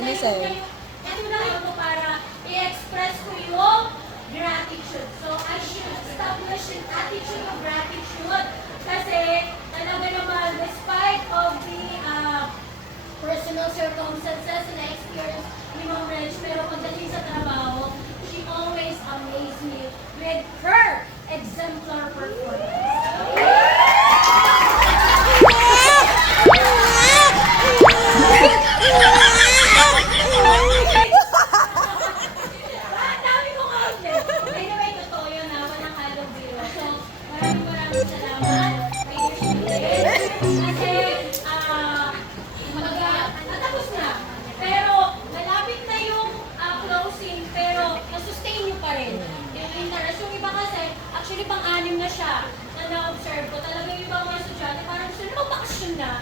listen, listen. Ito na ako para i-express ko yung gratitude. So, I should establish an attitude of gratitude. Kasi, talaga naman, despite of the personal circumstances na experience ni Ma'am Reg, pero pagdating sa trabaho, she always amazed me with her exemplar performance. Ang dami kong outlet. Anyway, totoo yun na walang halong biro. So, maraming salamat. Kay Shirley. Kasi, natapos na. Pero, malapit na yung closing, pero nasustain nyo pa rin yung interest. Yung iba kasi, actually pang-anim na siya na na-observe ko. Talagang yung ibang mga estudyante, parang gusto nyo bakasyon na.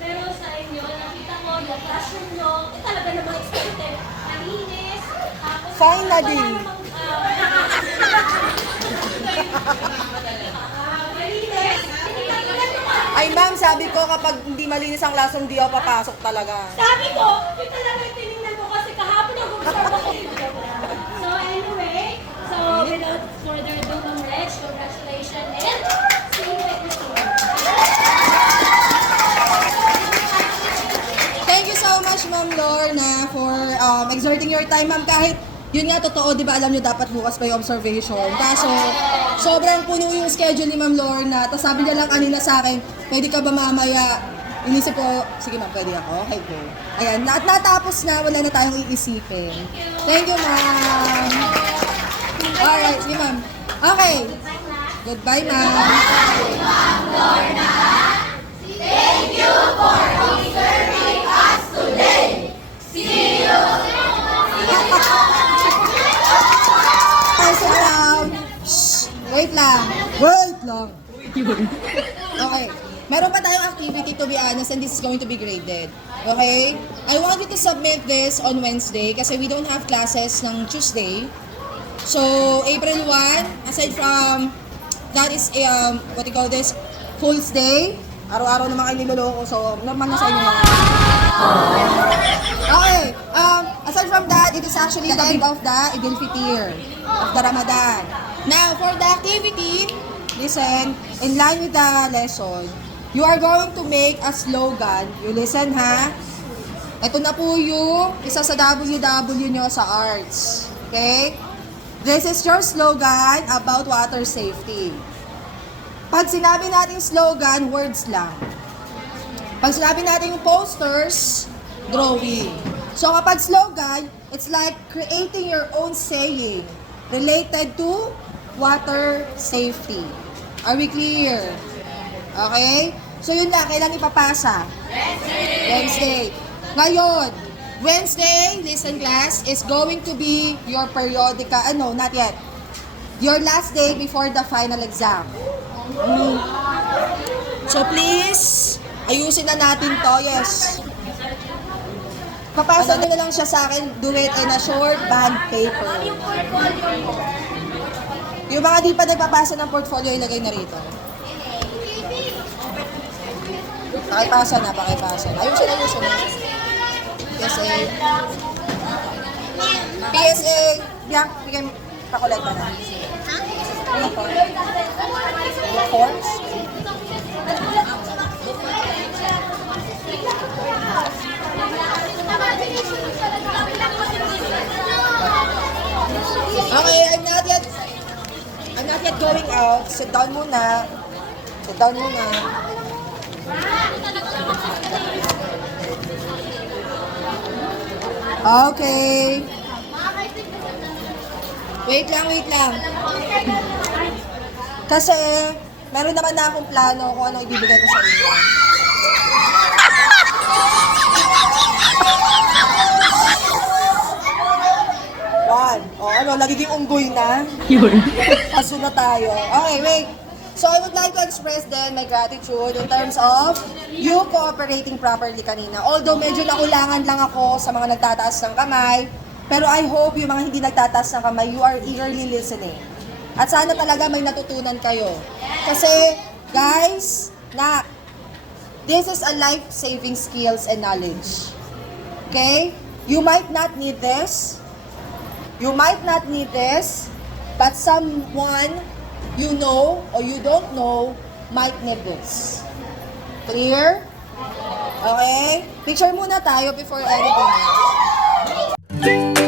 Pero sa inyo, nakita ko yung passion nyo, talaga namang expected. Malinis. Tapos, Finally. wala namang, malinis. Ay ma'am, sabi ko kapag hindi malinis ang lasong di ako papasok talaga. Sabi ko, yun talaga yung tinignan ko kasi kahapon nag-observe ako. So anyway, so without further ado, Ma'am Reg, congratulations and see you at the soon. Thank you so much, Ma'am Lorna, for exerting your time, ma'am. Kahit yun nga, totoo, di ba, alam nyo, dapat bukas pa yung observation. Kaso, sobrang puno yung schedule ni Ma'am Lorna. Tapos sabi niya lang kanina sa akin, pwede ka ba mamaya? Inisip ko, sige ma'am, pwede ako. Okay, go. Ayan, natapos na, wala na tayong iisipin. Thank you, ma'am. Alright, sige ma'am. Okay. Goodbye, ma'am. Pass around. Shh, wait lang. Wait lang. Okay. Meron pa tayong activity, to be honest, and this is going to be graded. Okay? I want you to submit this on Wednesday kasi we don't have classes ng Tuesday. So, April 1, aside from that is, what you call this, Fool's Day. Araw-araw naman kayo niloloko, so normal na sa inyo mga. Okay, aside from that, it is actually the end of the Idil Fitr, of the Ramadan. Now, for the activity, listen, in line with the lesson, you are going to make a slogan. You listen, ha? Ito na po yung isa sa WW nyo sa arts. Okay? This is your slogan about water safety. Pag sinabi natin slogan, words lang. Pag sinabi natin yung posters, drawing. So kapag slogan, it's like creating your own saying related to water safety. Are we clear? Okay? So yun lang, kailan ipapasa? Wednesday. Ngayon, Wednesday, listen class, is going to be your periodical, not yet. Your last day before the final exam. So please, ayusin na natin to, yes. Papasa nyo na lang siya sa akin, do it in a short bond paper. Yung mga di pa nagpapasa ng portfolio, ilagay na rito. Pakipasa na. Ayusin na. PSA. Yeah, bigay mo. Pakolekta na. Ano po? Forms? Okay, I'm not yet going out. Sit down muna. Okay. Wait lang. Kasi, meron naman na akong plano kung ano ibibigay ko sa inyo. One. Nagiging unggoy na. Aso na tayo. Okay, wait. So, I would like to express then my gratitude in terms of you cooperating properly kanina. Although medyo nakulangan lang ako sa mga nagtataas ng kamay, pero I hope yung mga hindi nagtataas ng kamay, you are eagerly listening. At sana talaga may natutunan kayo. Kasi, guys, this is a life-saving skills and knowledge. Okay? You might not need this. You might not need this, but someone you know or you don't know might need this. Clear? Okay? Picture muna tayo before anything else.